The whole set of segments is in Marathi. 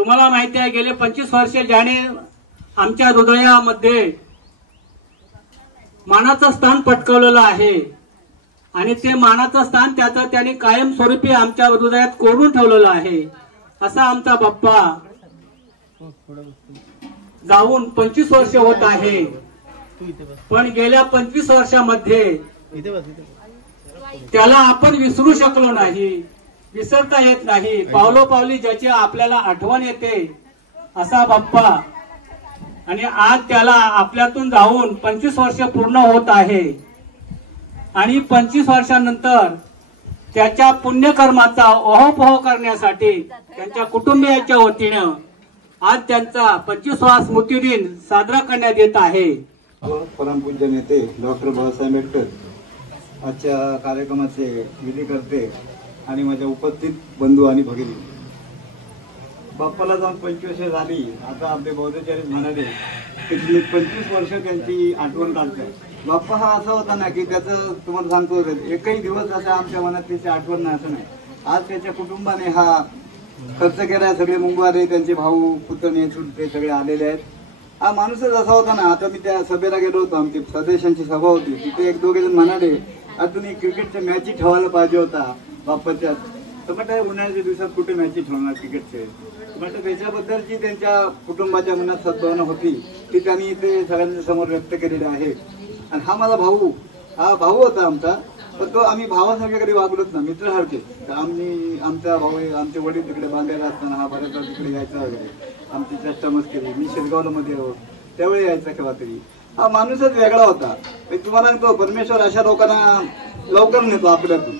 तुम्हाला माहिती आहे गेले 25 वर्षे ज्याने आमच्या हृदयामध्ये मानाचं स्थान पटकावलेलं आहे आणि ते मानाचं स्थान त्याचं त्याने कायमस्वरूपी आमच्या हृदयात कोरून ठेवलेलं आहे। असा आमचा बाप्पा जाऊन 25 वर्ष होत आहे, पण गेल्या 25 वर्षामध्ये त्याला आपण विसरू शकलो नाही, विसरता येत नाही। पावलोपावली ज्याची आपल्याला आठवण येते असा बाप्पा, आणि आज त्याला आपल्यातून जाऊन 25 वर्ष पूर्ण होत आहे आणि 25 वर्षानंतर त्याच्या पुण्यकर्माचा ओहोपोह करण्यासाठी त्यांच्या कुटुंबियांच्या वतीनं आज त्यांचा 25वा स्मृतिदिन साजरा करण्यात येत आहे। परमपूज्य नेते डॉक्टर बाबासाहेब आंबेडकर आजच्या कार्यक्रमाचे विधी करते आणि माझ्या उपस्थित बंधू आणि भगिनी, बाप्पाला जाऊन 25 वर्ष झाली। आता आपले बौद्धाचार्य म्हणाले की 25 वर्ष त्यांची आठवण काढतात। बाप्पा हा असा होता ना की त्याचं तुम्हाला सांगतो एकही दिवस असा आमच्या मनात त्याची आठवण नाही असं नाही। आज त्याच्या कुटुंबाने हा खर्च केलाय, सगळे मुंगवारे त्यांचे भाऊ पुतणे चुलते सगळे आलेले आहेत। हा माणूसच असा होता ना। आता मी त्या सभेला गेलो होतो, आमची सदस्यांची सभा होती, तिथे एक दोघे जण म्हणाले तुम्ही क्रिकेटच्या मॅची ठेवायला पाहिजे होता बाप्पाच्या। तर म्हटलं उन्हाळ्याच्या दिवसात कुठे मॅची ठेवणार क्रिकेटचे, म्हटलं त्याच्याबद्दलची त्यांच्या कुटुंबाच्या मनात सद्भावना होती ती त्यांनी ते सगळ्यांच्या समोर व्यक्त केलेली आहे। आणि हा माझा भाऊ, हा भाऊ होता आमचा, पण तो आम्ही भावासारखे कधी वागलोच ना, मित्रासारखे। तर आम्ही आमचा भाऊ, आमचे वडील तिकडे बांधायला असताना हा बऱ्याचदा तिकडे यायचा वगैरे, आमची चर्चा मस्करी, मी शेलगावला मध्ये त्यावेळी यायचा केव्हा तरी। हा माणूसच वेगळा होता। तुम्हाला सांगतो परमेश्वर अशा लोकांना लवकर नेतो आपल्यातून,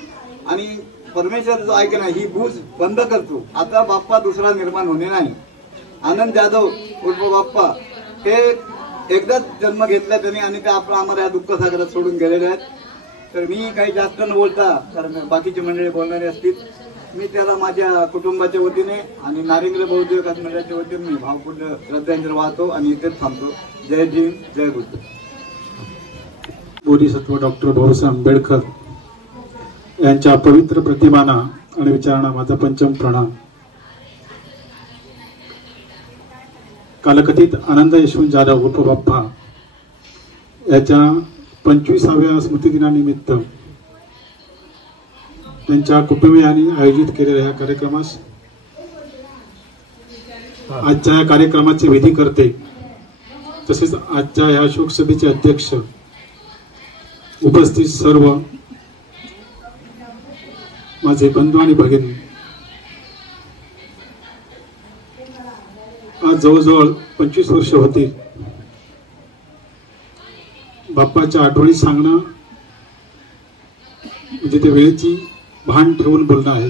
आणि परमेश्वर जो ऐक ना ही बूज बंद करतो। आता बाप्पा दुसरा निर्माण होणे नाही। आनंद जाधव उर्फ बाप्पा हे एकदाच जन्म घेतला त्यांनी आणि ते आपला आम्हाला या दुःख सागरात सोडून गेलेले आहेत। तर मी काही जास्त न बोलता, कारण बाकीची मंडळी बोलणारी असतील, मी त्याला माझ्या कुटुंबाच्या वतीने आणि नारिंद्र बौद्ध विकास मंडळाच्या वतीने मी भावपूर्ण श्रद्धांजली वाहतो आणि इथेच थांबतो। जय भीम, जय बुद्ध। बोधिसत्व डॉक्टर बाबासाहेब आंबेडकर यांच्या पवित्र प्रतिमाना आणि विचारांना माझा पंचम प्रणाम। कालकथित आनंद यशवंत जाधव उर्फ बाप्पा याच्या 25व्या स्मृतिदिनानिमित्त त्यांच्या कुटुंबियांनी आयोजित केलेल्या या कार्यक्रमास आजच्या या कार्यक्रमाचे विधी करते, तसेच आजच्या या शोकसभेचे अध्यक्ष, उपस्थित सर्व माझे बंधू आणि भगिनी, आज जवळजवळ 25 वर्ष होतील बाप्पाच्या आठवणी सांगणं म्हणजे ते वेळेची भान ठेवून बोलणं आहे।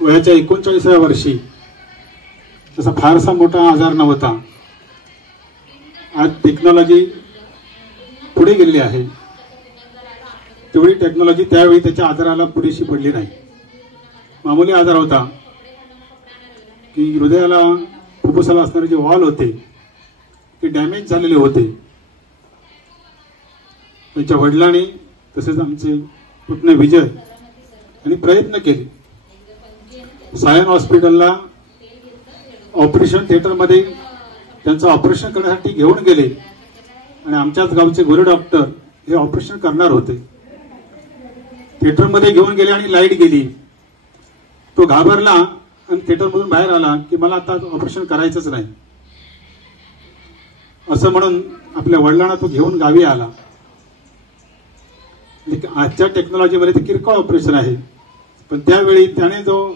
वयाच्या 39व्या वर्षी तसा फारसा मोठा आजार नव्हता। आज टेक्नॉलॉजी पुढे गेली आहे, तेवढी टेक्नॉलॉजी त्यावेळी त्याच्या आजाराला पुरेशी पडली नाही। मामूली आजार होता की हृदयाला फुफ्फुसाला असणारे जे वॉल होते ते डॅमेज झालेले होते। त्यांच्या वडिलांनी तसेच आमचे पुतणे विजय यांनी प्रयत्न केले। सायन हॉस्पिटलला ऑपरेशन थिएटरमध्ये त्यांचं ऑपरेशन करण्यासाठी घेऊन गेले आणि आमच्याच गावचे गोरे डॉक्टर हे ऑपरेशन करणार होते। थिएटरमध्ये घेऊन गेले आणि लाईट गेली। तो घाबरला आणि थिएटरमधून बाहेर आला की मला आता ऑपरेशन करायचंच नाही असं म्हणून आपल्या वडिलांना तो घेऊन गावी आला। आजच्या टेक्नॉलॉजीमध्ये ते किरकोळ ऑपरेशन आहे, पण त्यावेळी त्याने जो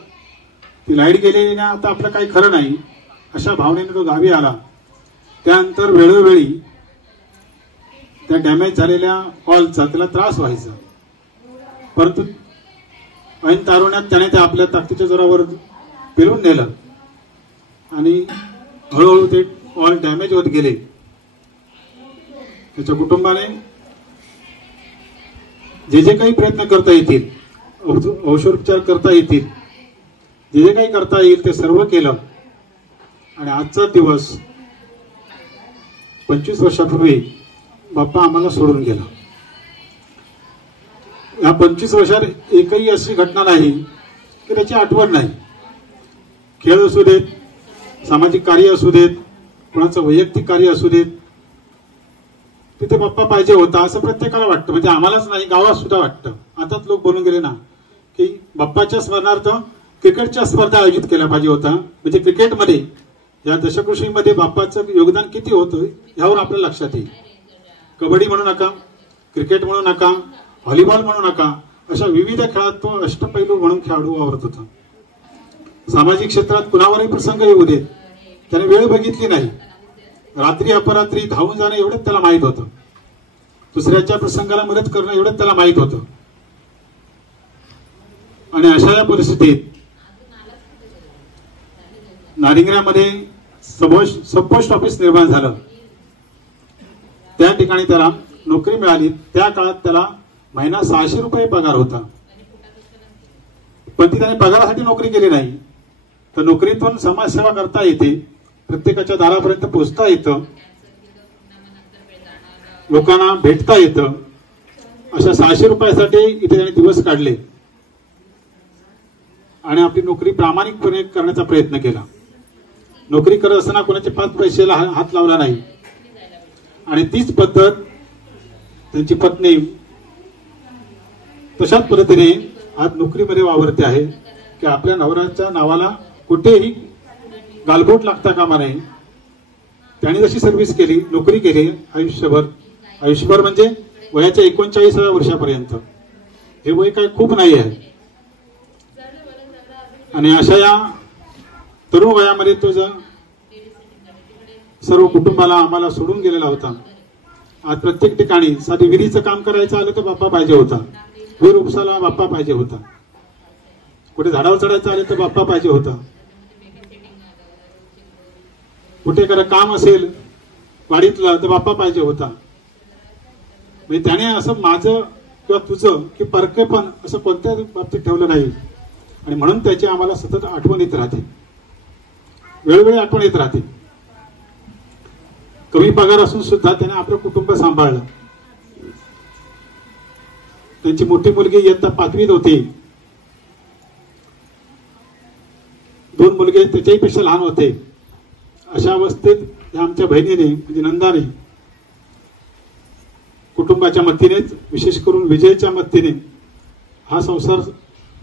ती लाईट गेलेली ना, आता आपलं काही खरं नाही अशा भावनेने तो गावी आला। त्यानंतर वेळोवेळी त्या डॅमेज झालेल्या हॉलचा त्याला त्रास व्हायचा, परंतु ऐन तारुण्यात त्याने ते आपल्या ताकदीच्या जोरावर पेलून नेलं आणि हळूहळू ते हॉल डॅमेज होत गेले। त्याच्या कुटुंबाने जे जे काही प्रयत्न करता येतील, औषधोपचार करता येतील, जे जे काही करता येईल ते सर्व केलं आणि आजचा दिवस 25 वर्षापूर्वी बाप्पा आम्हाला सोडून गेला। या 25 वर्षात एकही अशी घटना नाही की त्याची आठवण नाही. खेळ असू देत, सामाजिक कार्य असू देत, कोणाचं वैयक्तिक कार्य असू देत, तिथे बाप्पा पाहिजे होता असं प्रत्येकाला वाटतं. म्हणजे आम्हालाच नाही, गावात सुद्धा वाटतं. आताच लोक बोलून गेले ना की बाप्पाच्या स्मरणार्थ क्रिकेटच्या स्पर्धा आयोजित केल्या पाहिजे होता. म्हणजे क्रिकेटमध्ये या दशकृषीमध्ये बाप्पाचं योगदान किती होतं यावर आपल्याला लक्षात येईल. कबड्डी म्हणू नका, क्रिकेट म्हणू नका, व्हॉलीबॉल म्हणू नका, अशा विविध खेळात तो अष्टपैलू म्हणून खेळाडू वावरत होता. सामाजिक क्षेत्रात कुणावरही प्रसंग येऊ देत त्याने वेळ बघितली नाही. रात्री अपरात्री धावून जाणं एवढंच त्याला माहित होतं. दुसऱ्याच्या प्रसंगाला मदत करणं एवढंच त्याला माहित होतं. आणि अशा या परिस्थितीत नारिंगऱ्यामध्ये सब पोस्ट ऑफिस निर्माण झालं. त्या ठिकाणी त्याला नोकरी मिळाली. त्या काळात त्याला महिना 600 रुपये पगार होता. पण ती त्याने पगारासाठी नोकरी केली नाही, तर नोकरीतून समाजसेवा करता येते, प्रत्येकाच्या दारापर्यंत पोहोचता येतं, लोकांना भेटता येतं. अशा 600 रुपयासाठी इथे त्याने दिवस काढले आणि आपली नोकरी प्रामाणिकपणे करण्याचा प्रयत्न केला. नोकरी करत असताना कोणाच्या 5 पैशाला हात लावला नाही. आणि तीच पद्धत त्यांची पत्नी तशाच पद्धतीने आज नोकरीमध्ये वावरते आहे की आपल्या नवऱ्याच्या नावाला कुठेही गालबोट लागता कामा नये. त्याने जशी सर्व्हिस केली, नोकरी केली आयुष्यभर म्हणजे वयाच्या 39व्या वर्षापर्यंत. हे वय काय खूप नाही आहे. आणि अशा या तरुण वयामध्ये तो सर्व कुटुंबाला आम्हाला सोडून गेलेला होता. आज प्रत्येक ठिकाणी साधी विहिरीचं काम करायचं आलं तर बाप्पा पाहिजे होता, विहीर उपसाला बाप्पा पाहिजे होता, कुठे झाडावर चढायचं आलं तर बाप्पा पाहिजे होता, कुठे काम असेल वाडीतलं तर बाप्पा पाहिजे होता. म्हणजे त्याने असं माझं किंवा तुझं की परके पण असं कोणत्याच बाबतीत ठेवलं नाही. आणि म्हणून त्याची आम्हाला सतत आठवण येत राहते, वेळोवेळी आठवण येत राहते. कमी पगार असून सुद्धा त्याने आपलं कुटुंब सांभाळलं. त्यांची मोठी मुलगी इयत्ता 5वीत होती. 2 मुलगे त्याच्याही पेक्षा लहान होते. अशा अवस्थेत आमच्या बहिणीने म्हणजे नंदाने कुटुंबाच्या मदतीनेच, विशेष करून विजयच्या मदतीने हा संसार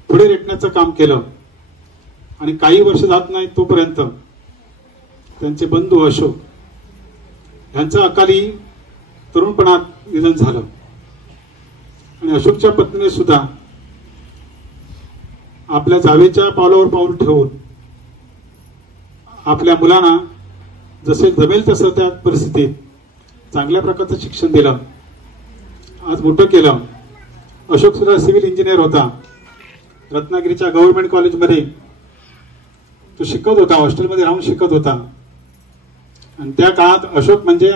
पुढे रेटण्याचं काम केलं. आणि काही वर्ष जात नाही तोपर्यंत त्यांचे बंधू अशोक यांचं अकाली तरुणपणात निधन झालं. आणि अशोकच्या पत्नीने सुद्धा आपल्या जावेच्या पावलावर पाऊल ठेवून आपल्या मुलांना जसे जमेल तसं त्या परिस्थितीत चांगल्या प्रकारचं शिक्षण दिलं, आज मोठं केलं. अशोक सुद्धा सिव्हिल इंजिनियर होता. रत्नागिरीच्या गव्हर्नमेंट कॉलेजमध्ये तो शिकत होता, हॉस्टेलमध्ये राहून शिकत होता. आणि त्या काळात अशोक म्हणजे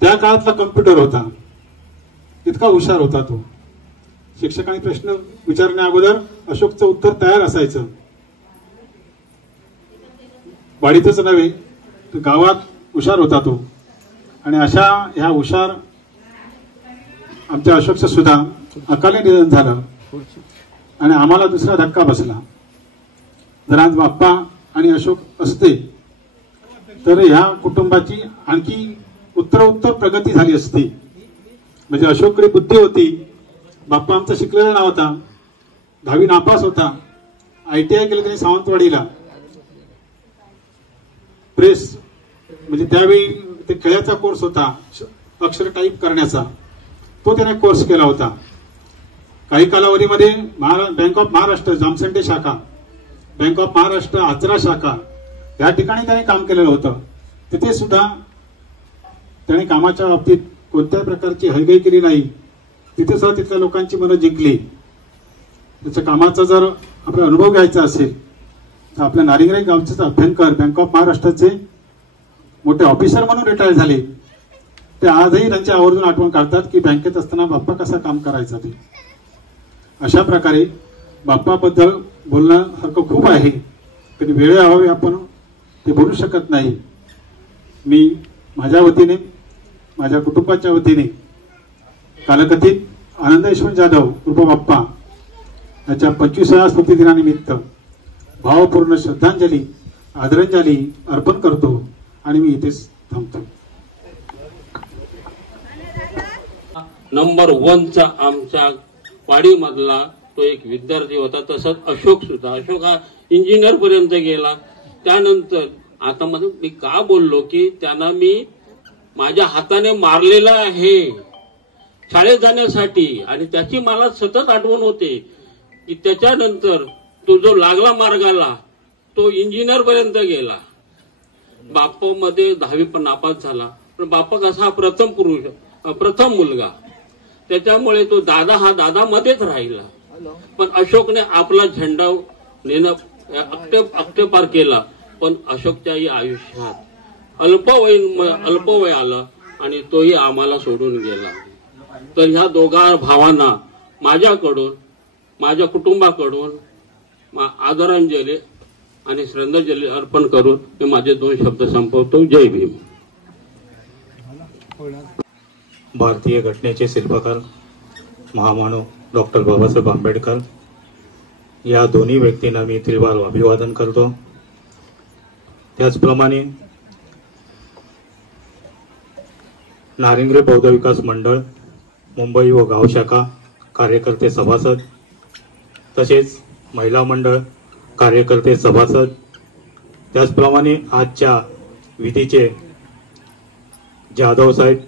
त्या काळातला कम्प्युटर होता, इतका हुशार होता तो. शिक्षकांनी प्रश्न विचारण्या अगोदर अशोकचं उत्तर तयार असायचं. वाडीतच नव्हे तर गावात हुशार होता तो. आणि अशा ह्या हुशार आमच्या अशोकचं सुद्धा अकाली निधन झालं. आणि आम्हाला दुसरा धक्का बसला. जर आज बाप्पा आणि अशोक असते तर ह्या कुटुंबाची आणखी उत्तरोत्तर प्रगती झाली असती. म्हणजे अशोककडे बुद्धी होती. बाप्पा आमचा शिकलेला नव्हता, 10वी नापास होता. ITI केलं त्यांनी सावंतवाडीला. प्रेस म्हणजे त्यावेळी ते खेळाचा कोर्स होता, अक्षर टाईप करण्याचा, तो त्याने कोर्स केला होता. काही कालावधीमध्ये बँक ऑफ महाराष्ट्र जामसंडे शाखा, बँक ऑफ महाराष्ट्र आचरा शाखा या ठिकाणी त्याने काम केलेलं होतं. तिथे सुद्धा त्याने कामाच्या बाबतीत कोणत्याही प्रकारची हयगय केली नाही. तिथे सुद्धा तिथल्या लोकांची मनं जिंकली. त्याच्या कामाचा जर आपला अनुभव घ्यायचा असेल तर आपल्या नारिंगरे गावचे अभ्यंकर बँक ऑफ महाराष्ट्राचे मोठे ऑफिसर म्हणून रिटायर झाले. ते आजही त्यांची आवर्जून आठवण काढतात की बँकेत असताना बाप्पा कसा काम करायचा ते. अशा प्रकारे बाप्पाबद्दल बोलण्यासारखं खूप आहे, पण वेळेअभावी आपण ते बोलू शकत नाही. मी माझ्या वतीने, माझ्या कुटुंबाच्या वतीने कालकथित आनंद यशवंत जाधव उर्फ बाप्पा याच्या 25व्या स्मृतिदिनानिमित्त भावपूर्ण श्रद्धांजली आदरांजली अर्पण करतो आणि मी इथेच थांबतो. नंबर 1चा आमच्या वाडीमधला तो एक विद्यार्थी होता. तसंच अशोक सुद्धा, अशोक हा इंजिनियर पर्यंत गेला. त्यानंतर आता मध्ये मी का बोललो की त्यांना मी माझ्या हाताने मारलेला आहे शाळेत जाण्यासाठी, आणि त्याची मला सतत आठवण होते की त्याच्यानंतर तो जो लागला मार्गाला तो इंजिनियर पर्यंत गेला. बापामध्ये 10वी पण नापास झाला, पण बापा कसा हा प्रथम मुलगा, त्याच्यामुळे तो दादा हा दादामध्येच राहिला. पण अशोकने आपला झेंडा नेणं अक्टेपार केला. पण अशोकच्याही आयुष्यात अल्पवय आलं आणि तोही आम्हाला सोडून गेला. तर ह्या दोघा भावांना माझ्याकडून, माझ्या कुटुंबाकडून आदरांजली आणि श्रद्धांजली अर्पण करून मी माझे 2 शब्द संपवतो. जय भीम. भारतीय घटनेचे शिल्पकार महामानव डॉक्टर बाबासाहेब आंबेडकर या दोन्ही व्यक्तींना मी त्रिवार अभिवादन करतो. त्याचप्रमाणे नारिंगरे बौद्ध विकास मंडळ मुंबई व गाव शाखा कार्यकर्ते सभासद, तसेच महिला मंडळ कार्यकर्ते सभासद, त्याचप्रमाणे आजच्या विधीचे जाधव साहेब,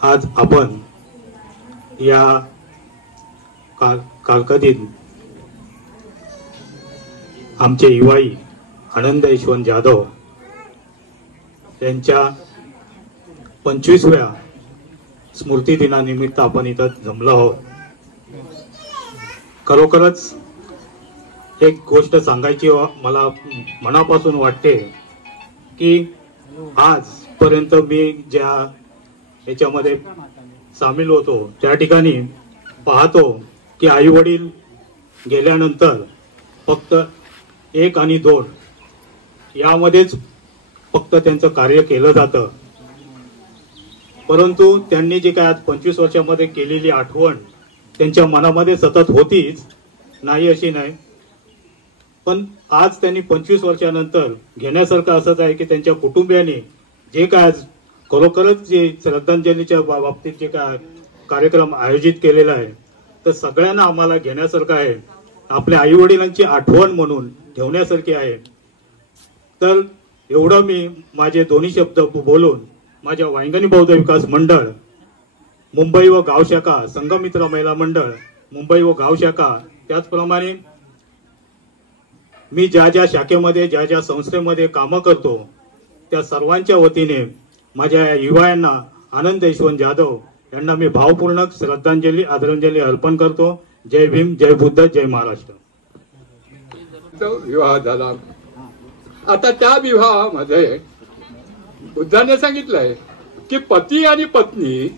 आज आपण या कालखंडीत आमचे युवाई आनंद यशवंत जाधव यांच्या 25व्या स्मृती दिनानिमित्त आपण इथं जमलो आहोत. खरोखरच एक गोष्ट सांगायची मला मनापासून वाटते की आजपर्यंत मी ज्या याच्यामध्ये सामील होतो त्या ठिकाणी पाहतो की आई वडील गेल्यानंतर फक्त 1 आणि 2 यामध्येच फक्त त्यांचं कार्य केलं जातं. परंतु त्यांनी जे काय आज 25 वर्षामध्ये केलेली आठवण त्यांच्या मनामध्ये सतत होतीच, नाही अशी नाही. पण आज त्यांनी 25 वर्षानंतर घेण्यासारखं असंच आहे की त्यांच्या कुटुंबियांनी जे काय आज खरोखरच जे श्रद्धांजलीच्या बाबतीत जे काय कार्यक्रम आयोजित केलेला आहे तर सगळ्यांना आम्हाला घेण्यासारखं आहे. आपल्या आई वडिलांची आठवण म्हणून ठेवण्यासारखी आहे. तर एवढं मी माझे 2 शब्द बोलून माझ्या वांगणी बौद्ध विकास मंडळ मुंबई व गाव शाखा, संघमित्र महिला मंडळ मुंबई व गाव शाखा, त्याचप्रमाणे मी ज्या ज्या शाखेमध्ये ज्या ज्या संस्थेमध्ये कामं करतो त्या सर्वांच्या वतीने माझ्या युवायांना आनंद यशवंत जाधव यांना मी भावपूर्ण श्रद्धांजली आदरांजली अर्पण करतो. जय भीम, जय बुद्ध, जय महाराष्ट्र. विवाह झाला. आता त्या विवाहामध्ये बुद्धाने सांगितलंय की पती आणि पत्नी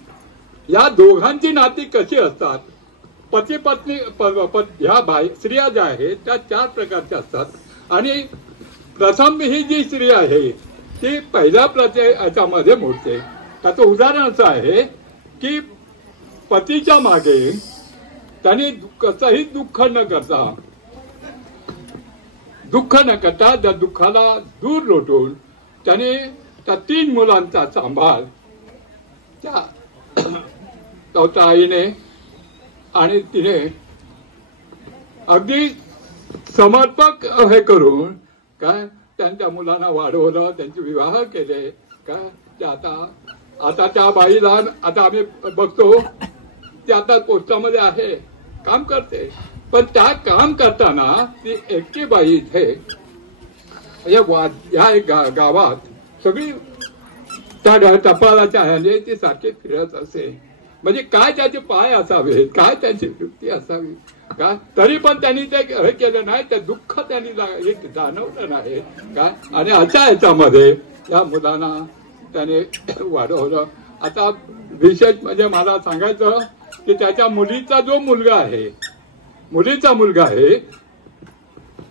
या दोघांची नाती कशी असतात. पती पत्नी ह्या स्त्रिया ज्या आहेत त्या 4 प्रकारच्या असतात आणि प्रथम ही जी स्त्री आहे ती पहिल्या याच्यामध्ये मोडते. त्याचं उदाहरण असं आहे की पतीच्या मागे त्याने कसंही दुःख न करता त्या दुःखाला दूर लोटून त्याने त्या 3 मुलांचा सांभाळ त्या चौथ्या आईने आणि तिने अगदी समर्पक हे करून काय त्यांच्या मुलांना वाढवलं, त्यांचे विवाह केले. काय ते आता त्या बाईला आता आम्ही बघतो ती आता पोस्टामध्ये आहे, काम करते. पण त्या काम करताना ती एकटी बाई इथे या गावात सगळी त्या टपालाच्या ह्याने ती सारखी फिरत असे. म्हणजे काय त्याचे पाय असावेत, काय त्यांची वृत्ती असावी का, तरी पण त्यांनी ते हे केलं नाही. ते दुःख त्यांनी जाणवलं नाही का. आणि अशा ह्याच्यामध्ये या मुलांना त्याने वाढवलं. आता विशेष म्हणजे मला सांगायचं की त्याच्या मुलीचा मुलगा आहे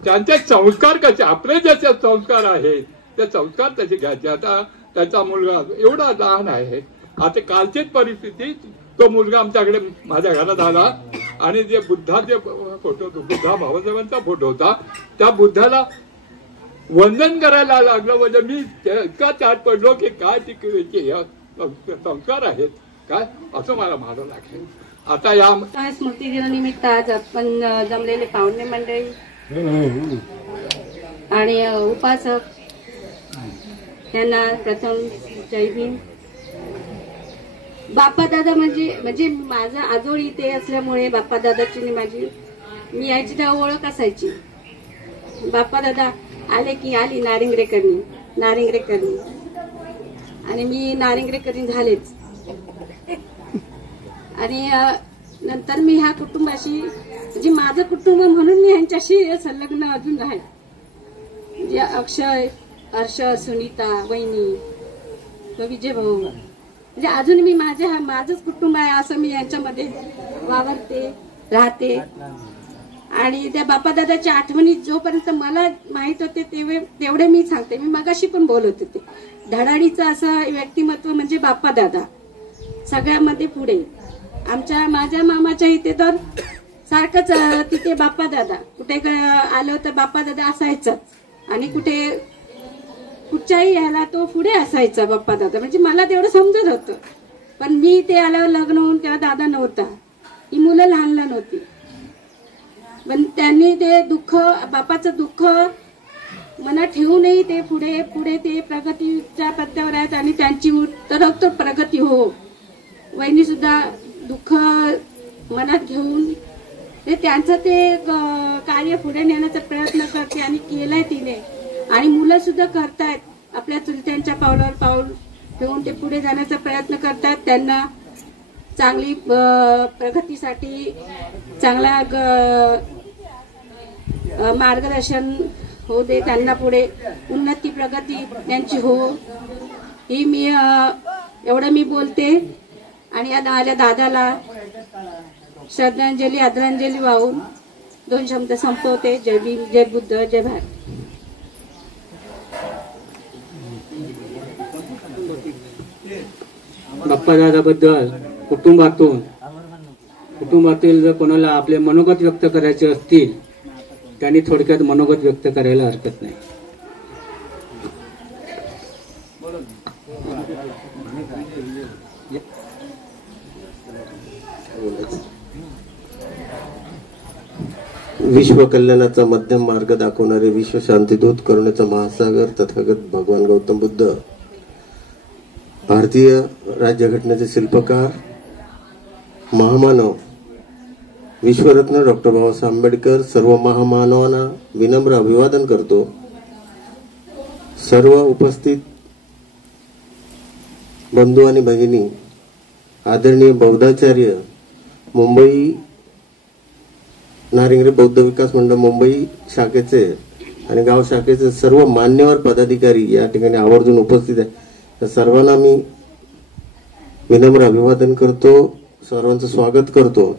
त्यांचे संस्कार कसे, आपले जसे संस्कार आहेत ते संस्कार तसे घ्यायचे. आता त्याचा मुलगा एवढा लहान आहे. आता कालचीच परिस्थिती तो मुलगा आमच्याकडे माझ्या घरात आला आणि जे बुद्धाचे फोटो होतो, बुद्धा बाबासाहेबांचा फोटो होता, त्या बुद्धाला वंदन करायला लागलं. म्हणजे मी इतका त्यात पडलो की काय तिकडे संस्कार आहेत काय असं मला मारावं लागलं. आता या स्मृती दिनानिमित्त आज आपण जमलेले पाहुणे मंडळी आणि उपासक यांना प्रथम जय भीम. बाप्पा दादा म्हणजे माझा आजोळ इथे असल्यामुळे बाप्पा दादाची मी यायची तेव्हा ओळख असायची. बाप्पा दादा आले की आली नारिंगरेकरनी आणि मी नारिंगरेकरनी झालेच. आणि नंतर मी ह्या कुटुंबाशी म्हणजे माझं कुटुंब म्हणून मी यांच्याशी संलग्न अजून आहे. म्हणजे अक्षय, हर्ष, सुनीता, वहिनी, विजय भाऊ, म्हणजे अजून मी माझंच कुटुंब आहे असं मी यांच्यामध्ये वावरते राहते. आणि त्या बाप्पा दादाच्या आठवणी जोपर्यंत मला माहित होते तेवढे मी सांगते. मी मगाशी पण बोलत होते, धडाडीचं असं व्यक्तिमत्व म्हणजे बाप्पा दादा सगळ्यामध्ये पुढे. माझ्या मामाच्या इथे तर सारखंच तिथे बाप्पा दादा, कुठे आलं तर बाप्पा दादा असायचं आणि कुठच्याही याला तो पुढे असायचा बाप्पा दादा. म्हणजे मला तेवढं समजत होतं. पण मी ते आल्यावर लग्न होऊन तेव्हा दादा नव्हता, ही मुलं लहान होती. पण त्यांनी ते दुःख, बापाचं दुःख मनात ठेवूनही ते पुढे ते प्रगतीच्या पत्त्यावर आहेत आणि त्यांची उत्तरोत्तर प्रगती हो. वहिनी सुद्धा दुःख मनात घेऊन त्यांचं ते कार्य पुढे नेण्याचा प्रयत्न करते आणि केलंय तिने. आणि मुलं सुद्धा करतायत आपल्या चुलत्यांच्या पावलावर पाऊल ठेवून ते पुढे जाण्याचा प्रयत्न करतायत. त्यांना चांगली प्रगतीसाठी चांगला मार्गदर्शन हो दे, त्यांना पुढे उन्नती प्रगती त्यांची हो, ही मी एवढं मी बोलते. आणि या आल्या दादाला श्रद्धांजली आदरांजली वाहून 2 शब्द संपवते. जय भीम, जय बुद्ध, जय भारत. बाप्पा दादाबद्दल कुटुंबातील जर कोणाला आपले मनोगत व्यक्त करायचे असतील त्यांनी थोडक्यात मनोगत व्यक्त करायला हरकत नाही. विश्व कल्याणाचा मध्यम मार्ग दाखवणारे विश्व शांतीदूत, करुणेचा महासागर तथागत भगवान गौतम बुद्ध, भारतीय राज्यघटनेचे शिल्पकार, महामानव, विश्वरत्न डॉक्टर बाबासाहेब आंबेडकर, सर्व महामानवांना विनम्र अभिवादन करतो. सर्व उपस्थित बंधू आणि भगिनी, आदरणीय बौद्धाचार्य, मुंबई नारिंगरे बौद्ध विकास मंडळ मुंबई शाखेचे आणि गाव शाखेचे सर्व मान्यवर पदाधिकारी या ठिकाणी आवर्जून उपस्थित आहे. त्या सर्वांना मी विनम्र अभिवादन करतो, सर्वांचं स्वागत करतो.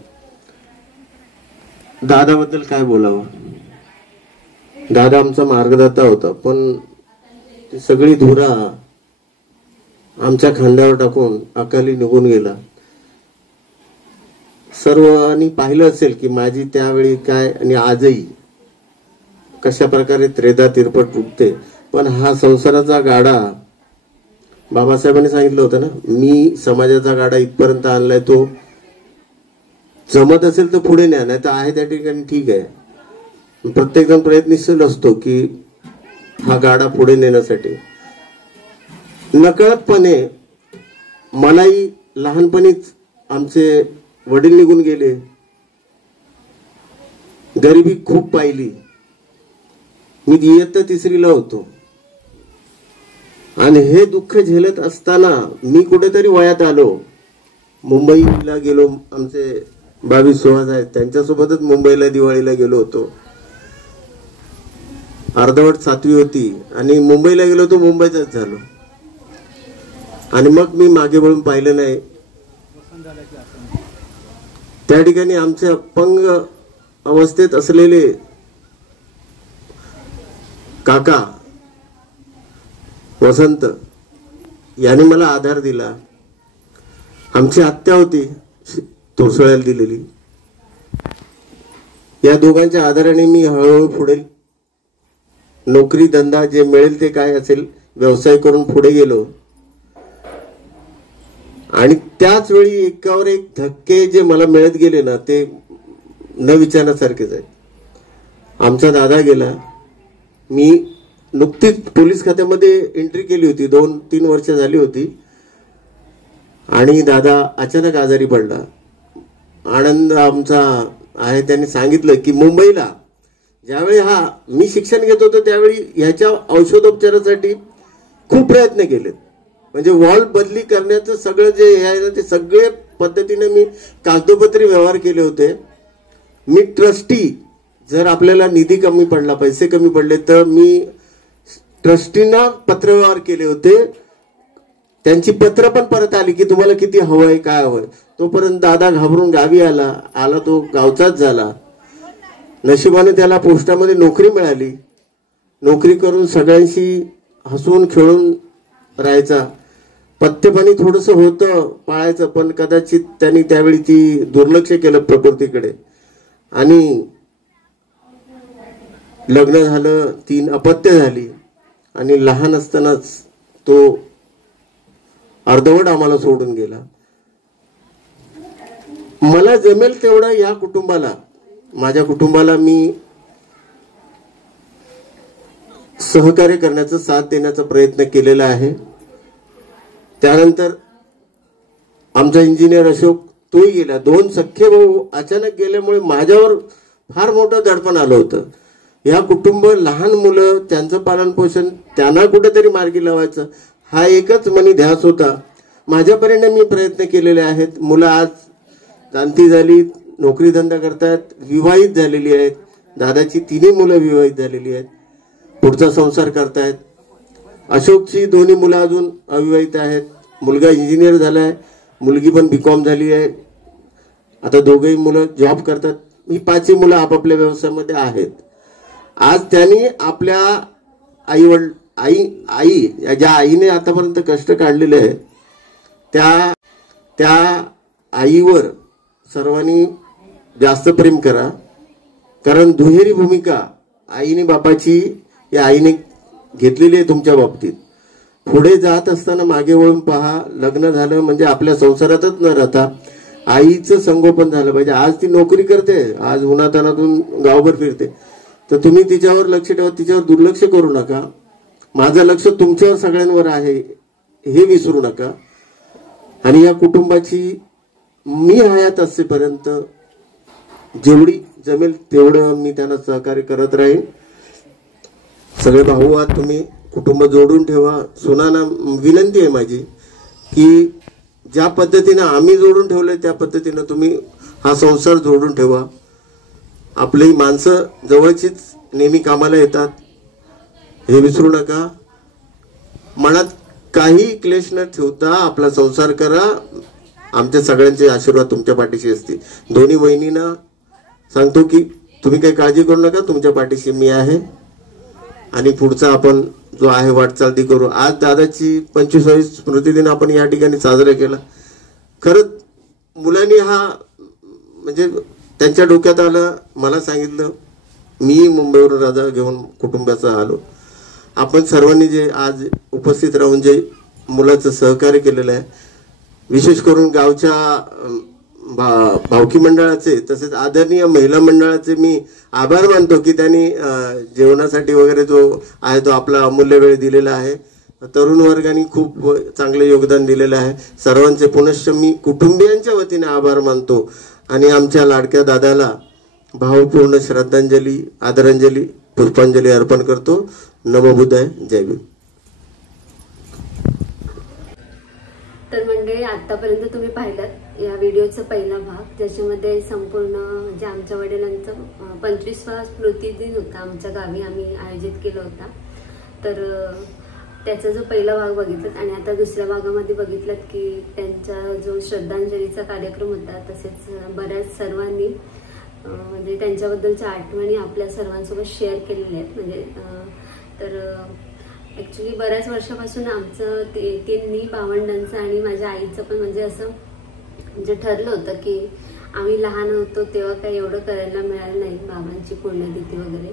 दादाबद्दल काय बोलावं, दादा आमचा मार्गदाता होता, पण सगळी धुरा आमच्या खांद्यावर टाकून अकाली निघून गेला. सर्वांनी पाहिलं असेल की माझी त्यावेळी काय आणि आजही कशा प्रकारे त्रेधा तिरपट तुटते. पण हा संसाराचा गाडा बाबासाहेबांनी सांगितलं होतं ना, मी समाजाचा गाडा इथपर्यंत आणलाय, तो जमत असेल तर पुढे न्या, नाही तर आहे त्या ठिकाणी ठीक आहे. प्रत्येक जण प्रयत्नशील असतो की हा गाडा पुढे नेण्यासाठी. नकळतपणे मलाही लहानपणीच आमचे वडील निघून गेले, गरिबी खूप पाहिली. मी इयत्ता 3रीला होतो आणि हे दुःख झेलत असताना मी कुठेतरी वयात आलो, मुंबईला गेलो. आमचे 22 सुहास आहेत, त्यांच्यासोबतच मुंबईला दिवाळीला गेलो होतो. अर्धवट 7वी होती आणि मुंबईला गेलो होतो, मुंबईतच झालो. आणि मग मी मागे वळून पाहिलं नाही. त्या ठिकाणी आमचे अपंग अवस्थेत असलेले काका वसंत यांनी मला आधार दिला. आमची आत्या होती, तोसळायला दिलेली. या दोघांच्या आधाराने मी हळूहळू पुढे नोकरी धंदा जे मिळेल ते काय असेल व्यवसाय करून पुढे गेलो. आणि त्याच वेळी एकावर एक धक्के जे मला मिळत गेले ना ते न विचारण्यासारखेच आहेत. आमचा दादा गेला. मी नुकतीच पोलीस खात्यामध्ये एंट्री केली होती, 2-3 वर्ष झाली होती. आणि दादा अचानक आजारी पडला. आनंद आमचा आहे त्यांनी सांगितलं की मुंबईला ज्यावेळी मी शिक्षण घेत होतो त्यावेळी ह्याच्या औषधोपचारासाठी खूप प्रयत्न केले. म्हणजे वॉल बदली करण्याचं सगळं जे आहे ना ते सगळे पद्धतीने मी कागदोपत्री व्यवहार केले होते. मी ट्रस्टी, जर आपल्याला निधी कमी पडला, पैसे कमी पडले तर मी ट्रस्टींना पत्रव्यवहार केले होते. त्यांची पत्र पण परत आली की तुम्हाला किती हवंय काय हवंय. तोपर्यंत दादा घाबरून गावी आला तो गावचाच झाला. नशिबाने त्याला पोस्टामध्ये नोकरी मिळाली. नोकरी करून सगळ्यांशी हसून खेळून राहायचा. पथ्यपाणी थोडस होतं पाळायचं, पण कदाचित त्यांनी त्यावेळी ती दुर्लक्ष केलं प्रकृतीकडे. आणि लग्न झालं, 3 अपत्य झाली. आणि लहान असतानाच तो अर्धवट आम्हाला सोडून गेला. मला जमेल तेवढं या कुटुंबाला, माझ्या कुटुंबाला मी सहकार्य करण्याचा, साथ देण्याचा प्रयत्न केलेला आहे. त्यानंतर आमचा इंजिनियर अशोक तोही गेला. 2 सख्खे भाऊ अचानक गेल्यामुळे माझ्यावर फार मोठं दडपण आलं होतं. या कुटुंब, लहान मुलं, त्यांचं पालन पोषण, त्यांना कुठेतरी मार्गी लावायचं हा एकच मनी ध्यास होता. माझ्यापर्यंत मी प्रयत्न केलेले आहेत. मुलं आज जाणती झाली, नोकरी धंदा करतात, विवाहित झालेली आहेत. दादाची 3 मुलं विवाहित झालेली आहेत, पुढचा संसार करतायत. अशोकची 2 मुलं अजून अविवाहित आहेत. मुलगा इंजिनियर झालाय, मुलगी पण बीकॉम झाली आहे. आता दोघेही मुलं जॉब करतात. ही 5 मुलं आपापल्या व्यवसायामध्ये आहेत. आज त्यांनी आपल्या आई ज्या आईने आतापर्यंत कष्ट काढलेले आहेत त्या आईवर सर्वांनी जास्त प्रेम करा. कारण दुहेरी भूमिका आईने बापाची या आईने घेतलेली आहे तुमच्या बाबतीत. पुढे जात असताना मागे वळून पहा. लग्न झालं म्हणजे आपल्या संसारातच न राहता आईचं संगोपन झालं पाहिजे. आज ती नोकरी करते, आज उन्हातानातून गावभर फिरते, तर तुम्ही तिच्यावर लक्ष ठेवा, तिच्यावर दुर्लक्ष करू नका. माझं लक्ष तुमच्यावर सगळ्यांवर आहे हे विसरू नका. आणि या कुटुंबाची मी हयात असेपर्यंत जेवढी जमेल तेवढं मी त्यांना सहकार्य करत राहीन. सगळे भाऊ आहात तुम्ही, कुटुंब जोडून ठेवा. सुनाना विनंती आहे माझी की ज्या पद्धतीनं आम्ही जोडून ठेवलंय त्या पद्धतीनं तुम्ही हा संसार जोडून ठेवा. आपली माणसं जवळचीच नेहमी कामाला येतात हे विसरू नका. मनात काही क्लेश न ठेवता आपला संसार करा. आमच्या सगळ्यांचे आशीर्वाद तुमच्या पाठीशी असतील. दोन्ही वहिनींना सांगतो की तुम्ही काही काळजी करू नका, तुमच्या पाठीशी मी आहे. आणि पुढचा आपण जो आहे वाटचाल ती करू. आज दादाची 25वी स्मृतिदिन आपण या ठिकाणी साजरा केला. खरंच मुलांनी हा म्हणजे त्यांच्या डोक्यात आलं, मला सांगितलं, मी मुंबईवरून राजा घेऊन कुटुंबाचा आलो. आपण सर्वांनी जे आज उपस्थित राहून जे मुलाचं सहकार्य केलेलं आहे, विशेष करून गावच्या भावकी मंडळाचे तसेच आदरणीय महिला मंडळाचे मी आभार मानतो की त्यांनी जेवणासाठी वगैरे जो आहे तो आपला अमूल्य वेळ दिलेला आहे. तरुण वर्गाने खूप चांगले योगदान दिलेलं आहे. सर्वांचे पुनश्च मी कुटुंबियांच्या वतीने आभार मानतो. आणि आमच्या लाडक्या दादाला भावपूर्ण श्रद्धांजली, आदरांजली, पुष्पांजली अर्पण करतो. नमो बुद्धाय. जय भीम. तर मंडळी, आतापर्यंत तुम्ही पाहिलात या व्हिडिओचा पहिला भाग, ज्याच्यामध्ये संपूर्ण म्हणजे आमच्या वडिलांचा 25वा स्मृतिदिन होता आमच्या गावी आम्ही आयोजित केला होता. तर त्याचा जो पहिला भाग बघितलात आणि आता दुसऱ्या भागामध्ये बघितलात की त्यांचा जो श्रद्धांजलीचा कार्यक्रम होता, तसेच बऱ्याच सर्वांनी म्हणजे त्यांच्याबद्दलच्या आठवणी आपल्या सर्वांसोबत शेअर केलेल्या आहेत. म्हणजे तर ॲक्च्युली बऱ्याच वर्षापासून आमचं तिन्ही भावंडांचं आणि माझ्या आईचं पण म्हणजे असं म्हणजे ठरलं होतं की आम्ही लहान होतो तेव्हा काही एवढं करायला मिळालं नाही, बाबांची पुण्यतिथी वगैरे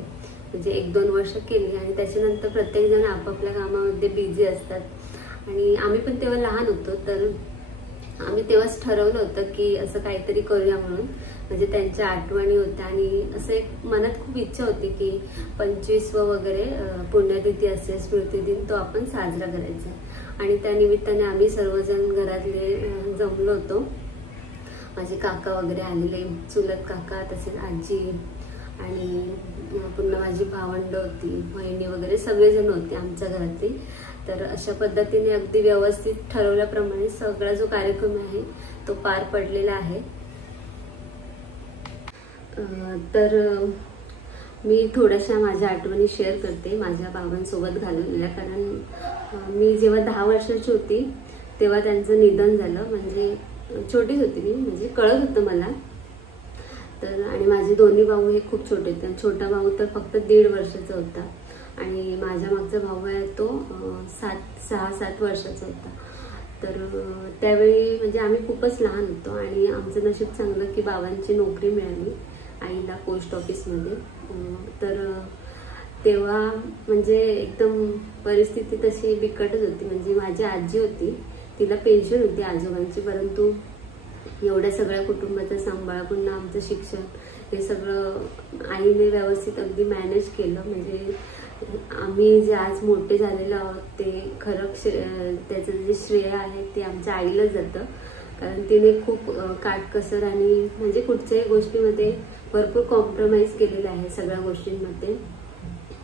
म्हणजे 1-2 वर्ष केली आणि त्याच्यानंतर प्रत्येकजण आपापल्या कामामध्ये बिझी असतात. आणि आम्ही पण तेव्हा लहान होतो, तर आम्ही तेव्हाच ठरवलं होतं की असं काहीतरी करूया म्हणून. म्हणजे त्यांच्या आठवणी होत्या आणि असं एक मनात खूप इच्छा होती की 25वा वगैरे पुण्यतिथी असेल, स्मृतिदिन, तो आपण साजरा करायचा. आणि त्या निमित्ताने आम्ही सर्वजण घरातले जमलो होतो. माझे काका वगैरे आलेले, चुलत काका, तसेच आजी आणि पुन्हा माझी भावंड होती, बहिणी वगैरे सगळेजण होते आमच्या घरातले. तर अशा पद्धतीने अगदी व्यवस्थित ठरवल्याप्रमाणे सगळा जो कार्यक्रम आहे तो पार पडलेला आहे. तर मी थोड्याशा माझ्या आठवणी शेअर करते माझ्या बाबांसोबत घालवलेल्या. कारण मी जेव्हा 10 वर्षाची होती तेव्हा त्यांचं निधन झालं. म्हणजे छोटीच होती मी, म्हणजे कळत होतं मला. तर आणि माझे दोन्ही भाऊ हे खूप छोटे होते. छोटा भाऊ तर फक्त 1.5 वर्षाचा होता आणि माझ्या मागचा भाऊ आहे तो 6-7 वर्षाचा होता. तर त्यावेळी म्हणजे आम्ही खूपच लहान होतो आणि आमचं नशीब चांगलं की बाबांची नोकरी मिळाली आईला पोस्ट ऑफिसमध्ये. तर तेव्हा म्हणजे एकदम परिस्थिती तशी बिकटच होती. म्हणजे माझी आजी होती, तिला पेन्शन होती आजोबांची, परंतु एवढ्या सगळ्या कुटुंबाचा सांभाळ, पुन्हा आमचं शिक्षण, हे सगळं आईने व्यवस्थित अगदी मॅनेज केलं. म्हणजे आम्ही जे आज मोठे झालेलो आहोत ते खरं त्याचं जे श्रेय आहे ते आमच्या आईलाच जातं. कारण तिने खूप काटकसर आणि म्हणजे कुठच्याही गोष्टीमध्ये भरपूर कॉम्प्रोमाइज केलेलं आहे सगळ्या गोष्टींमध्ये.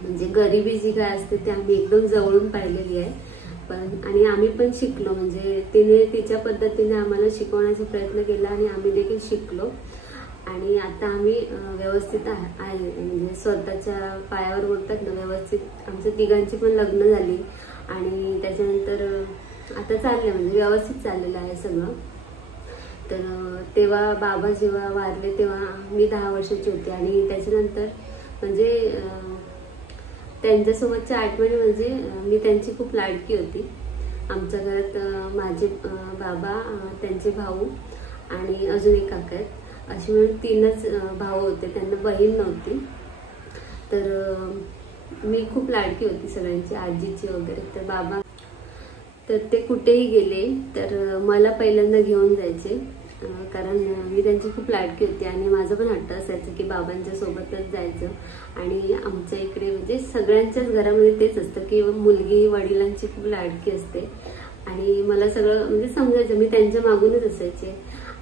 म्हणजे गरिबी जी काय असते ते आम्ही एकदम जवळून पाहिलेली आहे. पण आणि आम्ही पण शिकलो. म्हणजे तिने तिच्या पद्धतीने आम्हाला शिकवण्याचा प्रयत्न केला आणि आम्ही देखील शिकलो. आणि आता आम्ही व्यवस्थित आहे, म्हणजे स्वतःच्या पायावर बोलतात ना, व्यवस्थित आमच्या तिघांची पण लग्न झाली आणि त्याच्यानंतर आता चाललंय, म्हणजे व्यवस्थित चाललेलं आहे सगळं. तर तेव्हा बाबा जेव्हा वारले तेव्हा मी 10 वर्षाची होते आणि त्याच्यानंतर म्हणजे त्यांच्यासोबतच्या आठवणी म्हणजे मी त्यांची खूप लाडकी होती. आमच्या घरात माझे बाबा, त्यांचे भाऊ आणि अजून एक काका आहेत, अशी म्हणून 3च भाऊ होते, त्यांना बहीण नव्हती. तर मी खूप लाडकी होती सगळ्यांची, आजीची वगैरे. तर बाबा तर ते कुठेही गेले तर मला पहिल्यांदा घेऊन जायचे, कारण मी त्यांची खूप लाडकी होती आणि माझं पण हट्ट असायचं की बाबांच्या सोबतच जायचं. आणि आमच्या इकडे म्हणजे सगळ्यांच्याच घरामध्ये तेच असतं की मुलगी वडिलांची खूप लाडकी असते आणि मला सगळं म्हणजे समजायचं, मी त्यांच्या मागूनच असायचे.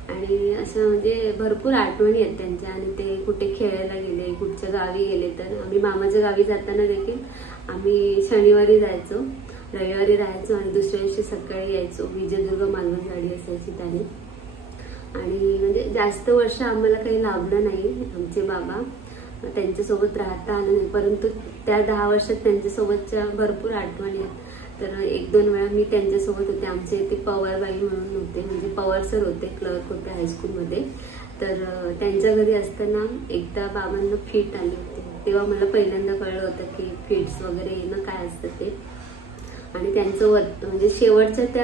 आणि असं म्हणजे भरपूर आठवणी आहेत त्यांच्या. आणि ते कुठे खेळायला गेले, कुठच्या गावी गेले, तर आम्ही मामाच्या गावी जाताना देखील आम्ही शनिवारी जायचो, रविवारी राहायचो आणि दुसऱ्या दिवशी सकाळी यायचो. विजयदुर्ग मालवण गाडी असायची त्याने. आणि म्हणजे जास्त वर्ष आम्हाला काही लाभलं नाही आमचे बाबा, त्यांच्यासोबत राहता आलं नाही, परंतु त्या 10 वर्षात त्यांच्यासोबतच्या भरपूर आठवणी आहेत. तर 1-2 वेळा मी त्यांच्यासोबत होते. आमचे इथे पवारबाई म्हणून होते, म्हणजे पवार सर होते, क्लर्क होते हायस्कूलमध्ये. तर त्यांच्या घरी असताना एकदा बाबांना फिट आले होते, तेव्हा मला पहिल्यांदा कळलं होतं की फिट्स वगैरे येणं काय असतं ते. आणि त्यांचं म्हणजे शेवटच्या त्या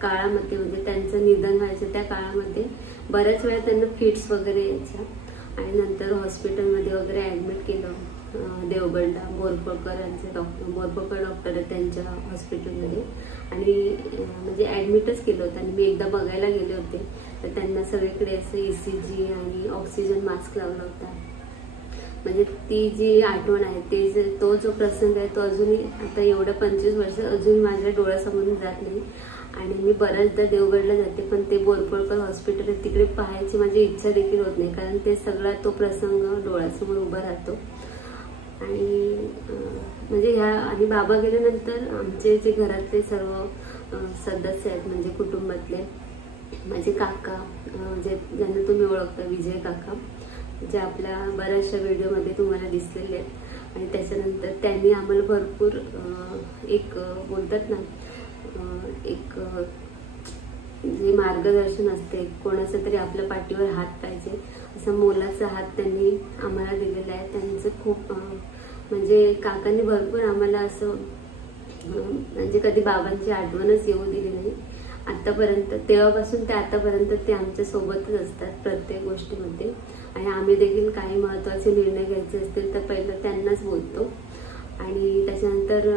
काळामध्ये, म्हणजे त्यांचं निधन व्हायचं त्या काळामध्ये बऱ्याच वेळा त्यांना फिट्स वगैरे यायच्या. आणि नंतर हॉस्पिटलमध्ये वगैरे ॲडमिट केलं देवगडला. बोरफळकर यांचे बोरफळकर डॉक्टर आहेत त्यांच्या हॉस्पिटलमध्ये. आणि म्हणजे ॲडमिटच केलं होतं. आणि मी एकदा बघायला गेले होते तर त्यांना सगळीकडे असं ECG आणि ऑक्सिजन मास्क लावला होता. म्हणजे ती जी आठवण आहे तो जो प्रसंग आहे तो अजूनही आता एवढ्या 25 वर्ष अजून माझ्या डोळ्यासमोरून जात नाही. आणि मी बऱ्याचदा देवगडला जाते, पण ते बोरफळकर हॉस्पिटल आहे तिकडे पाहायची माझी इच्छा देखील होत नाही, कारण ते सगळा तो प्रसंग डोळ्यासमोर उभा राहतो. आणि म्हणजे ह्या आणि बाबा गेल्यानंतर आमचे जे घरातले सर्व सदस्य आहेत, म्हणजे कुटुंबातले माझे काका, ज्यांना तुम्ही ओळखता, विजय काका, जे आपल्या बऱ्याचशा व्हिडिओमध्ये तुम्हाला दिसलेले आहेत. आणि त्याच्यानंतर त्यांनी आम्हाला भरपूर एक बोलतात ना, एक जे मार्गदर्शन असते, कोणाचं तरी आपल्या पाठीवर हात पाहिजे, असं मोलाचा हात त्यांनी आम्हाला दिलेला आहे. त्यांचं खूप म्हणजे काकांनी भरपूर आम्हाला असं म्हणजे कधी बाबांची आठवणच येऊ दिली नाही. आतापर्यंत, तेव्हापासून ते आतापर्यंत ते आमच्या सोबतच असतात प्रत्येक गोष्टीमध्ये. आणि आम्ही देखील काही महत्त्वाचे निर्णय घ्यायचे असतील तर पहिलं त्यांनाच बोलतो. आणि त्याच्यानंतर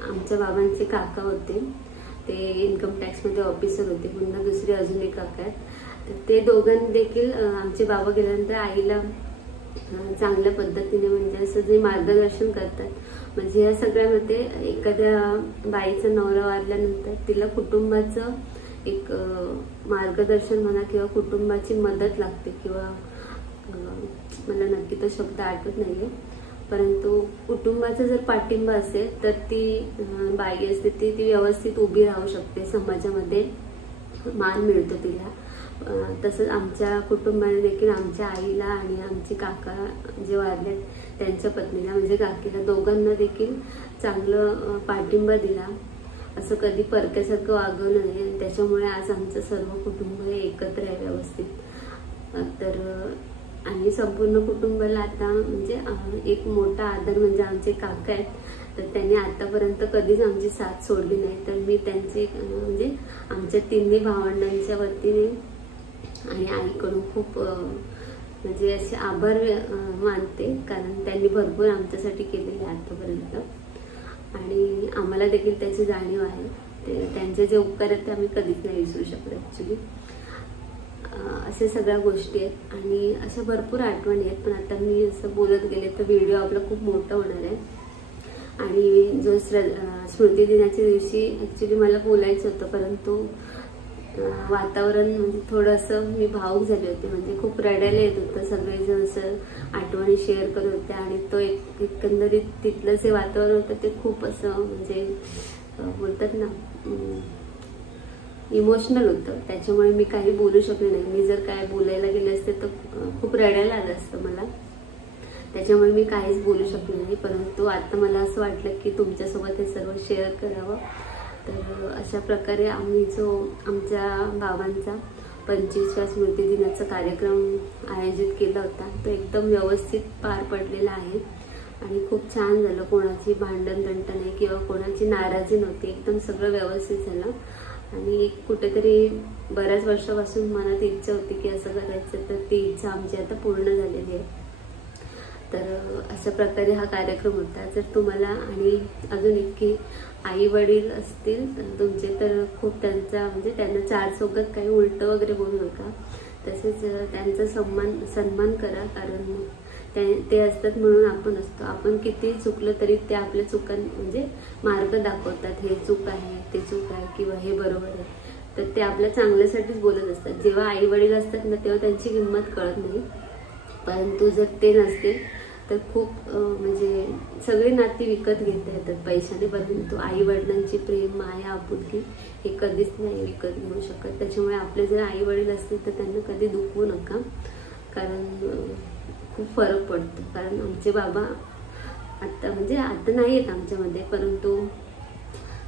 आमच्या बाबांचे काका होते, ते इन्कम टॅक्समध्ये ऑफिसर होते. पुन्हा दुसरे अजून एक काका आहेत. तर ते दोघांनी देखील आमचे बाबा गेल्यानंतर आईला चांगल्या पद्धतीने म्हणजे असं जे मार्गदर्शन करतात. म्हणजे या सगळ्यामध्ये एखाद्या बाईचा नवरा वारल्यानंतर तिला कुटुंबाचं एक मार्गदर्शन म्हणा किंवा कुटुंबाची मदत लागते, किंवा मला नक्की तो शब्द आठवत नाहीये, परंतु कुटुंबाचा जर पाठिंबा असेल तर ती बाई असते ती व्यवस्थित उभी राहू शकते, समाजामध्ये मान मिळतो तिला. तसंच आमच्या कुटुंबाने देखील आमच्या आईला आणि आमचे काका जे वारले त्यांच्या पत्नीला म्हणजे काकीला दोघांना देखील चांगलं पाठिंबा दिला. असं कधी परक्यासारखं वागवलं नाही. आणि त्याच्यामुळे आज आमचं सर्व कुटुंब हे एकत्र आहे व्यवस्थित. तर आणि संपूर्ण कुटुंबाला आता म्हणजे एक मोठा आधार म्हणजे आमचे काका आहेत. तर त्यांनी आतापर्यंत कधीच आमची साथ सोडली नाही. तर मी त्यांचे म्हणजे आमच्या तिन्ही भावंडांच्या वतीने आणि आईकडून खूप म्हणजे असे आभार मानते, कारण त्यांनी भरपूर आमच्यासाठी केलेले आतापर्यंत. आणि आम्हाला देखील त्याची जाणीव आहे. ते त्यांचे जे उपकार आहेत ते आम्ही कधीच नाही विसरू शकत ॲक्च्युली. असे सगळ्या गोष्टी आहेत आणि अशा भरपूर आठवणी आहेत. पण आता मी असं बोलत गेले तर व्हिडिओ आपला खूप मोठा होणार आहे. आणि जो स्मृती दिनाच्या दिवशी ॲक्च्युली मला बोलायचं होतं, परंतु वातावरण म्हणजे थोडंसं मी भावूक झाले होते. म्हणजे खूप रडायला येत होतं. सगळेजण असं आठवणी शेअर करत होते आणि तो एकंदरीत तिथलं जे वातावरण होतं ते खूप असं म्हणजे बोलतात ना इमोशनल होतं. त्याच्यामुळे मी काही बोलू शकले नाही. मी जर काय बोलायला गेले असते तर खूप रडायला आलं असतं मला. त्याच्यामुळे मी काहीच बोलू शकले नाही. परंतु आता मला असं वाटलं की तुमच्यासोबत हे सर्व शेअर करावं. तर अशा प्रकारे आम्ही जो आमच्या बाबांचा 25व्या स्मृती दिनाचा कार्यक्रम आयोजित केला होता तो एकदम व्यवस्थित पार पडलेला आहे आणि खूप छान झालं. कोणाची भांडण तंटा नाही किंवा कोणाची नाराजी नव्हती. एकदम सगळं व्यवस्थित झालं. आणि कुठेतरी बऱ्याच वर्षापासून मनात इच्छा होती की असं करायचं, तर ती इच्छा आमची आता पूर्ण झालेली आहे. तर अशा प्रकारे हा कार्यक्रम होता. जर तुम्हाला आणि अजून इतकी आई वडील असतील तुमचे तर खूप त्यांचा म्हणजे त्यांना चार चौघात काही उलटं वगैरे बोलू नका. तसेच त्यांचा सन्मान करा, कारण ते असतात म्हणून आपण असतो. आपण किती चुकलं तरी ते आपल्या चुकां म्हणजे मार्ग दाखवतात. हे चूक आहे, ते चूक आहे किंवा हे बरोबर आहे. तर ते आपल्या चांगल्यासाठीच बोलत असतात. जेव्हा आई वडील असतात ना तेव्हा त्यांची किंमत कळत नाही. परंतु जर ते नसतील तर खूप म्हणजे सगळी नाती विकत घेता येतात पैशाने, परंतु आई वडिलांची प्रेम माया आपुलकी हे कधीच नाही विकत घेऊ शकत. त्याच्यामुळे आपले जर आई वडील असतील तर त्यांना कधी दुखवू नका, कारण खूप फरक पडतो. कारण आमचे बाबा आता म्हणजे आता नाही आहेत आमच्यामध्ये, परंतु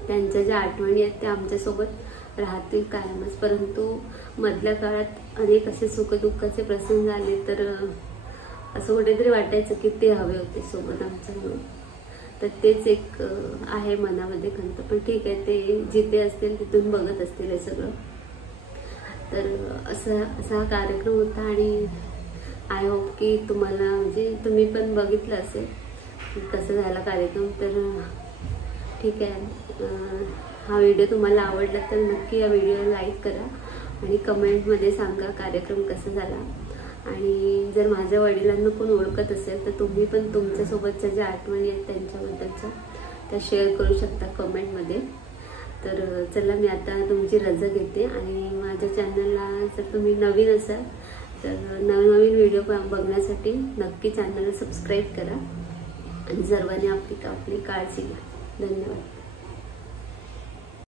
त्यांच्या ज्या आठवणी आहेत त्या आमच्यासोबत राहतील कायमच. परंतु मधल्या काळात अनेक असे सुखदुःखाचे प्रसंग आले तर असं कुठेतरी वाटायचं की ते हवे होते सोबत आमच्या म्हणून. तर तेच एक आहे मनामध्ये खंत. पण ठीक आहे, ते जिथे असतील तिथून बघत असतील हे सगळं. तर असा हा कार्यक्रम होता आणि आय होप की तुम्हाला म्हणजे तुम्ही पण बघितलं असेल की कसं झाला कार्यक्रम. तर ठीक आहे, हा व्हिडिओ तुम्हाला आवडला तर नक्की या व्हिडिओला लाईक करा आणि कमेंटमध्ये सांगा कार्यक्रम कसा झाला. आणि जर माझ्या वडिलांना कोण ओळखत असेल तर तुम्ही पण तुमच्यासोबतच्या ज्या आठवणी आहेत त्यांच्याबद्दलच्या त्या शेअर करू शकता कमेंटमध्ये. तर चला, मी आता तुमची रजा घेते आणि माझ्या चॅनलला जर तुम्ही नवीन असाल तर नवनवीन व्हिडिओ बघण्यासाठी नक्की चॅनलला सबस्क्राईब करा आणि सर्वांनी आपली काळजी घ्या. धन्यवाद.